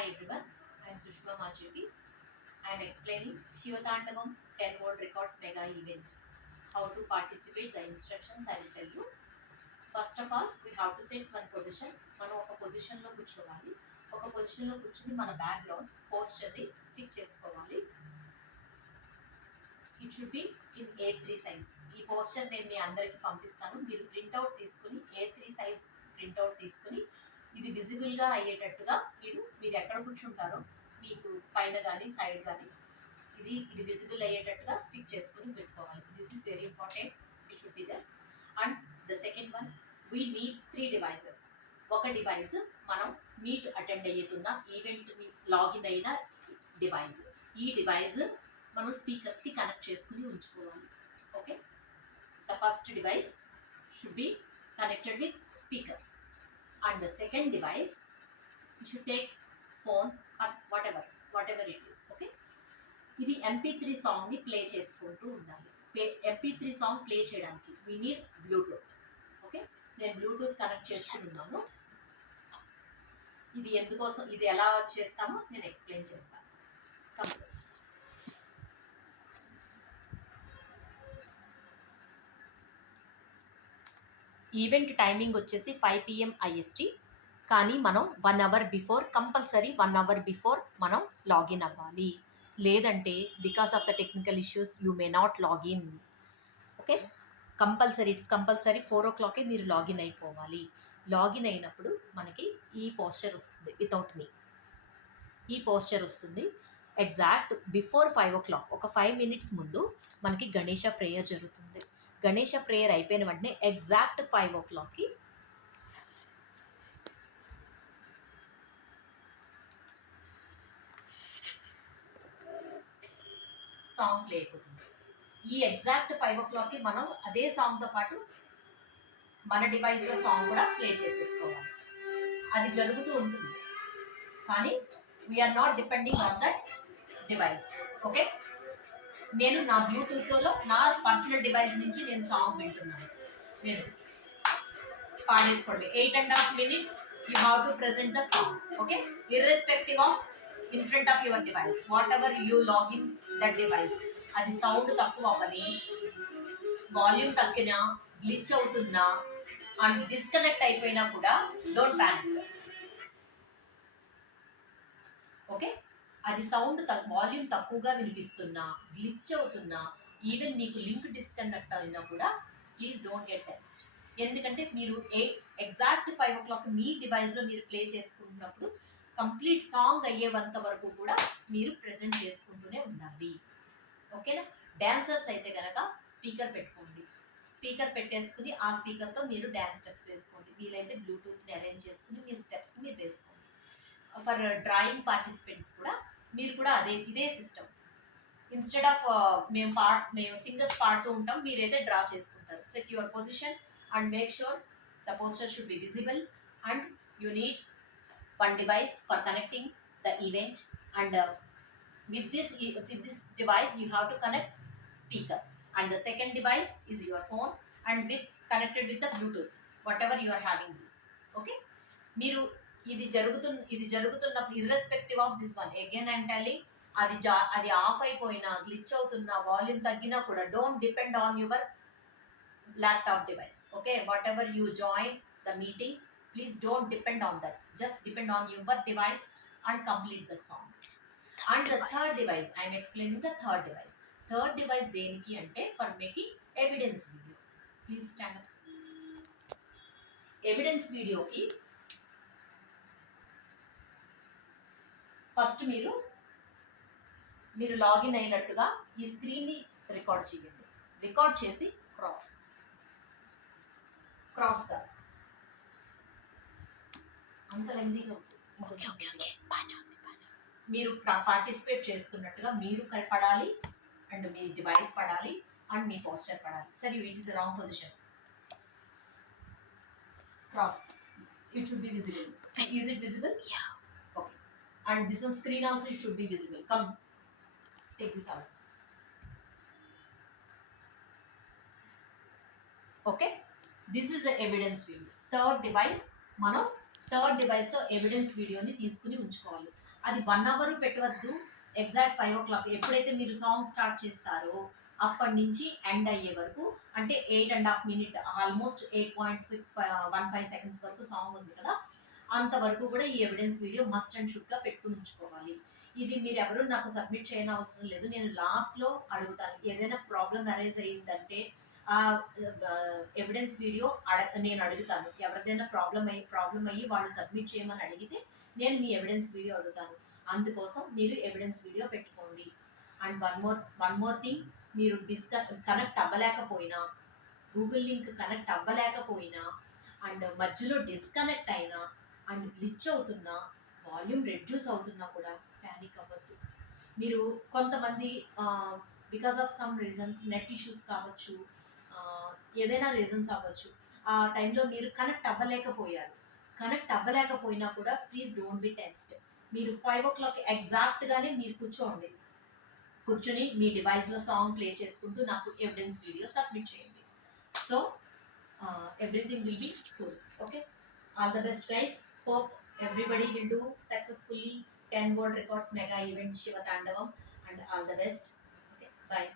Hi everyone, I am Sushma Majeti. I am explaining Shivatandavam 10 World Records Mega Event. How to participate, the instructions I will tell you. First of all, we have to set one position. మనం ఒక పొజిషన్లో కూర్చోవాలి. ఒక పొజిషన్లో కూర్చుని మన background పోస్టర్ని stick చేసుకోవాలి. It should be in A3 size. ఈ పోస్టర్ నేను మీ అందరికి పంపిస్తాను. మీరు ప్రింట్అవుట్ తీసుకుని A3 సైజ్ ప్రింట్అవుట్ తీసుకుని ఇది విజిబుల్గా అయ్యేటట్టుగా మీరు ఎక్కడ కూర్చుంటారో మీకు పైన కానీ సైడ్ కానీ ఇది విజిబుల్ అయ్యేటట్టుగా స్టిక్ చేసుకుని పెట్టుకోవాలి. This is very important. It should be there. And the second one, we need 3 devices. ఒక డివైస్ మనం మీట్ అటెండ్ అయ్యేతున్న ఈవెంట్ లాగిన్ అయిన డివైస్. ఈ డివైస్ మనం స్పీకర్స్కి కనెక్ట్ చేసుకుని ఉంచుకోవాలి. Okay, the first device should be connected with speakers. And the second device, you should take phone or whatever it is. Okay, ఇది MP3 సాంగ్ని ప్లే చేసుకుంటూ ఉండాలి. MP3 సాంగ్ ప్లే చేయడానికి we need బ్లూటూత్. ఓకే, నేను Bluetooth connect చేసుకున్నాను. ఇది ఎందుకోసం, ఇది ఎలా చేస్తామో నేను ఎక్స్ప్లెయిన్ చేస్తాను. ఈవెంట్ టైమింగ్ వచ్చేసి 5 PM IST. కానీ మనం 1 hour before, compulsory 1 hour before మనం లాగిన్ అవ్వాలి. లేదంటే because of the technical issues you may not login. Okay, it's compulsory 4 o'clock మీరు లాగిన్ అయిపోవాలి. లాగిన్ అయినప్పుడు మనకి ఈ పోస్చర్ వస్తుంది, వితౌట్ మీ ఈ పోస్చర్ వస్తుంది. ఎగ్జాక్ట్ బిఫోర్ 5 o'clock, ఒక 5 minutes ముందు మనకి గణేష ప్రేయర్ జరుగుతుంది. గణేష ప్రేయర్ అయిపోయిన వెంటనే ఎగ్జాక్ట్ 5 o'clock సాంగ్ ప్లే అయిపోతుంది. ఈ ఎగ్జాక్ట్ 5 o'clock మనం అదే సాంగ్తో పాటు మన డివైస్లో సాంగ్ కూడా ప్లే చేసేసుకోవాలి. అది జరుగుతూ ఉంటుంది, కానీ we're not depending on that device. Okay, నేను నా బ్లూటూత్లో నా పర్సనల్ డివైస్ నుంచి నేను సాంగ్ వింటున్నాను. నేను పాడేసుకోండి. 8.5 minutes you have to present the song. Okay, irrespective of in front of your device, what ever you login that device. అది sound తక్కువ అవ్వని, వాల్యూమ్ తగ్గినా, గ్లిచ్ అవుతున్నా అండ్ డిస్కనెక్ట్ అయిపోయినా కూడా డోంట్ ప్యానిక్. ఓకే, అది సౌండ్ వాల్యూమ్ తక్కువగా వినిపిస్తున్నా, glitch అవుతున్నా, ఈవెన్ మీకు లింక్ డిస్కనెక్ట్ అయినా కూడా ప్లీజ్ డోంట్ గెట్ టెన్స్డ్. ఎందుకంటే మీరు ఎగ్జాక్ట్ 5 o'clock మీ డివైస్లో మీరు ప్లే చేసుకుంటున్నప్పుడు కంప్లీట్ సాంగ్ అయ్యేంత వరకు కూడా మీరు ప్రెజెంట్ చేసుకుంటూనే ఉండాలి. ఓకేనా? డ్యాన్సర్స్ అయితే కనుక స్పీకర్ పెట్టుకోండి. స్పీకర్ పెట్టేసుకుని ఆ స్పీకర్తో మీరు డ్యాన్స్ స్టెప్స్ వేసుకోండి. వీలైతే బ్లూటూత్ని అరేంజ్ చేసుకుని మీ స్టెప్స్ని మీరు వేసుకోండి. ఫర్ డ్రాయింగ్ పార్టిసిపెంట్స్ కూడా మీరు కూడా ఇదే సిస్టమ్. ఇన్స్టెడ్ ఆఫ్ మేము సింగర్స్ పాడుతూ ఉంటాం, మీరైతే డ్రా చేసుకుంటారు. Set your position and make sure the poster should be visible and you need one device for connecting the event, and with this device you have to connect speaker, and the second device is your phone and connected with the Bluetooth, whatever you are having this. Okay, మీరు ఇది జరుగుతున్నప్పుడు irrespective of this one, again I'm telling, అది of అయిపోయినా, glitch అవుతున్నా, volume తగ్గినా కూడా don't depend on your laptop device. Okay, what ever you join the meeting, please don't depend on that. Just depend on your device and complete the song. And the third device, I am explaining the third device. Third device deniki ante for making evidence video. Please stand up. Evidence video ki first మీరు login అయినట్టుగా ఈ స్క్రీన్ని record చేయండి. Record చేసి క్రాస్గా అంత లెందీగా మీరు participate చేస్తున్నట్టుగా మీరు పడాలి, అండ్ మీ డివైస్ పడాలి, అండ్ మీ పోస్టర్ పడాలి. సరే, it is wrong position. Cross, it should be visible. Is it visible? Yeah. Okay, and this one screen also it should be visible. Come, take this also. Okay, this is the evidence video. Third డివైస్తో evidence వీడియోని తీసుకుని ఉంచుకోవాలి. అది 1 hour పెట్టవద్దు. Exact 5 o'clock ఎప్పుడైతే మీరు song start చేస్తారో అప్పటి నుంచి ఎండ్ అయ్యే వరకు, అంటే 8.5 మినిట్, ఆల్మోస్ట్ 8.15 సెకండ్స్ వరకు సాంగ్ ఉంది కదా, అంతవరకు కూడా ఈ ఎవిడెన్స్ వీడియో మస్ట్ అండ్ షుడ్గా పెట్టుకుని ఉంచుకోవాలి. ఇది మీరు ఎవరు నాకు సబ్మిట్ చేయని అవసరం లేదు. నేను లాస్ట్లో అడుగుతాను. ఏదైనా ప్రాబ్లం అరైజ్ అయ్యిందంటే ఆ ఎవిడెన్స్ వీడియో నేను అడుగుతాను. ఎవరిదైనా ప్రాబ్లం అయ్యి వాళ్ళు సబ్మిట్ చేయమని అడిగితే నేను మీ ఎవిడెన్స్ వీడియో అడుగుతాను. అందుకోసం మీరు ఎవిడెన్స్ వీడియో పెట్టుకోండి. అండ్ వన్ మోర్ థింగ్, మీరు కనెక్ట్ అవ్వలేకపోయినా, గూగుల్ లింక్ కనెక్ట్ అవ్వలేకపోయినా, అండ్ మధ్యలో డిస్కనెక్ట్ అయినా, అండ్ గ్లిచ్ అవుతున్నా, వాల్యూమ్ రెడ్యూస్ అవుతున్నా కూడా ప్యానిక్ అవ్వద్దు. మీరు కొంతమంది because of some reasons, net issues కావచ్చు, ఏదైనా రీజన్స్ అవ్వచ్చు, ఆ టైంలో మీరు కనెక్ట్ అవ్వలేకపోయినా కూడా ప్లీజ్ డోంట్ బి టెన్స్డ్. మీరు 5 ఓ క్లాక్ ఎగ్జాక్ట్గానే మీరు కూర్చొని మీ డివైస్లో సాంగ్ ప్లే చేసుకుంటూ నాకు ఎవిడెన్స్ వీడియో సబ్మిట్ చేయండి. So everything will be cool. Okay, all the best guys. Hope everybody will do successfully 10 World Records Mega Event Shiva Tandavam, and all the best. Okay, bye.